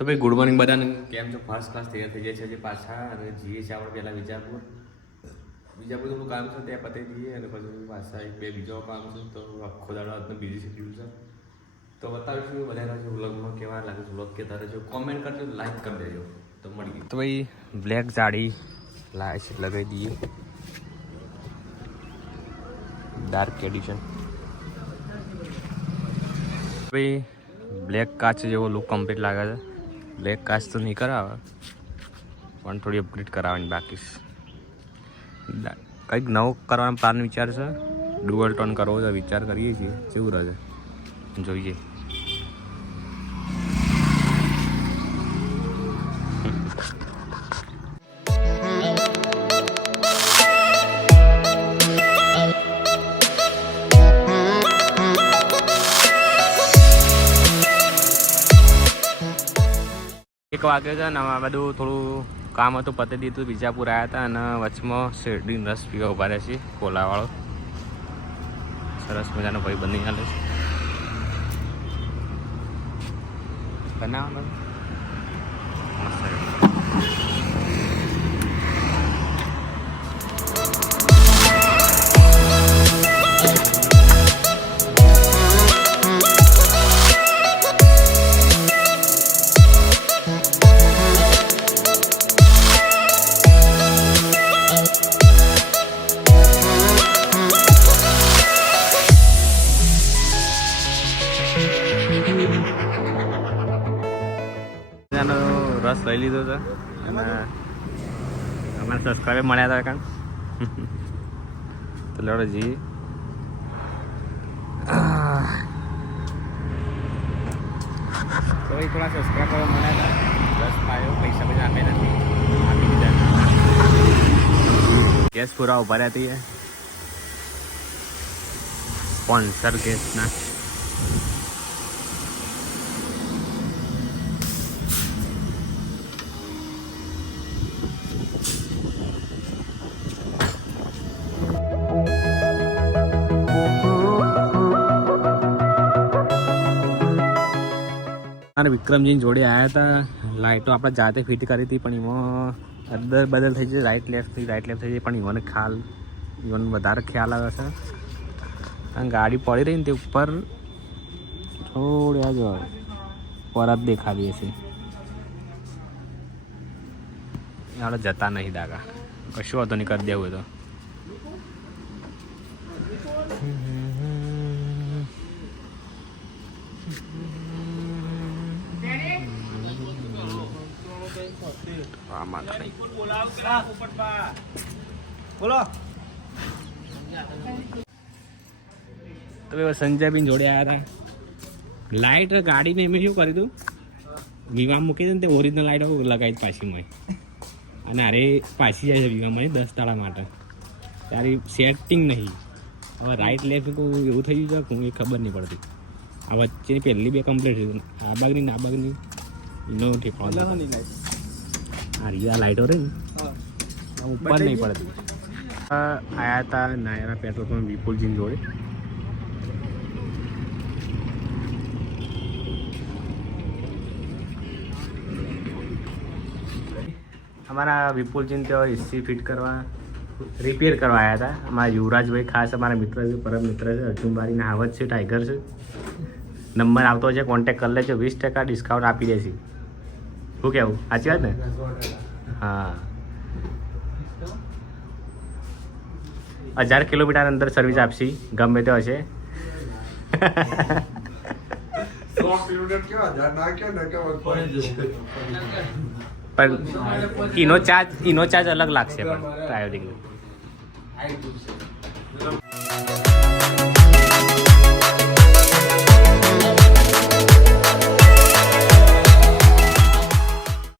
તો ભાઈ good morning બધાને. કેમ છો? ફર્સ્ટ ક્લાસ તૈયાર થઈ જાય છે પાછા અને જઈએ છીએ આપણે પહેલાં વિજાપુર થોડું કામ છે ત્યાં પતાવી દઈએ અને પછી પાછા એક બે બીજો કામ છે. તો આખો દાડો આજનો બીજી શેડ્યુલ છે. તો બતાવીશું વધારે છે વ્લોગમાં કેવા લાગે છે. વ્લોગ કેતા રહેજો, કોમેન્ટ કરજો, લાઈક કરી દેજો. તો મળીએ. તો ભાઈ બ્લેક જાડી લાઈટ લગાવી દઈએ, ડાર્ક એડિશન. ભાઈ બ્લેક કાચ જેવો લુક કમ્પ્લીટ લાગે છે. બ્લેક કાચ તો નહીં કરાવે પણ થોડી અપગ્રેડ કરાવવાની બાકી છે. કંઈક નવું કરવાનો પ્લાન વિચાર છે. ડુઅલ ટોન કરવો છે વિચાર કરીએ છીએ. કેવું રહે છે જોઈએ. એક વાગે છે ને આમાં બધું થોડું કામ હતું પતી દીધું. વિજાપુર આવ્યા હતા અને વચમાં શેરડીનો રસ પીવા ઉભા રહ્યા છીએ. કોલાવાળો સરસ મજાનો ભાઈ બની ચાલે છે. બનાવવાનો રસ લઈ લીધો હતો અને અમારા સબસ્ક્રાઈબર મળ્યા હતા કારણ તો લડો જી તો થોડા સબસ્ક્રાઈબર મળ્યા હતા. રસ ખાયો, પૈસા બધા આપી નથી, આપી દીધા. ગેસ પૂરા ઉભા રહ્યા હતી સ્પોન્સર ગેસના. વિક્રમજીની જોડે આવ્યા હતા. લાઇટો આપણે જાતે ફિટ કરી હતી પણ એમાં અદલ બદલ થઈ જાય. રાઈટ લેફ્ટ થઈ જાય પણ એમને વધારે ખ્યાલ આવે છે. અને ગાડી પડી રહી ને તે ઉપર થોડી આ જો પરત દેખાડીએ છીએ. આપણે જતા નહીં દાગા, કશું હતો નહીં, કરી દેવું તો. તો સંજયબીન જોડે આવ્યા હતા. લાઇટ ગાડીને એમ શું કર્યું હતું, વીમા મૂકી દે ને તે ઓરિજિનલ લાઇટ લગાવી પાછી મેં. અને અરે પાછી જાય છે વીમામાં 10 દાડા માટે. ત્યારે સેટિંગ નહીં. હવે રાઈટ લેફ્ટ એવું થઈ ગયું છે હું એ ખબર નહીં પડતી. આ વચ્ચેની પહેલી બે કમ્પ્લીટ થઈ. આ બાગની ના બાગની એનો ઠેકાણો. આ રીયા લાઇટો રહી ને ઉપર નહીં પડતી. આવ્યા હતા નાયરા પેટ્રોલ પંપ વિપુલજીની જોડે. અમારા વિપુલજીને ત્યાં એસી ફિટ કરવા રિપેર કરવા આવ્યા હતા. અમારા યુવરાજભાઈ ખાસ અમારા મિત્ર છે, પરમ મિત્ર છે. અર્જુનબારીના હાવત છે, ટાઈગર છે. નંબર આવતો છે, કોન્ટેક્ટ કરી લેજો. 20% ડિસ્કાઉન્ટ આપી દેશે. શું કહેવું, સાચી વાત ને? હા, 1000 કિલોમીટર અંદર સર્વિસ આપશે ગમે તે હશે. પણ એનો ચાર્જ અલગ લાગશે પણ ટ્રાયોડિંગ.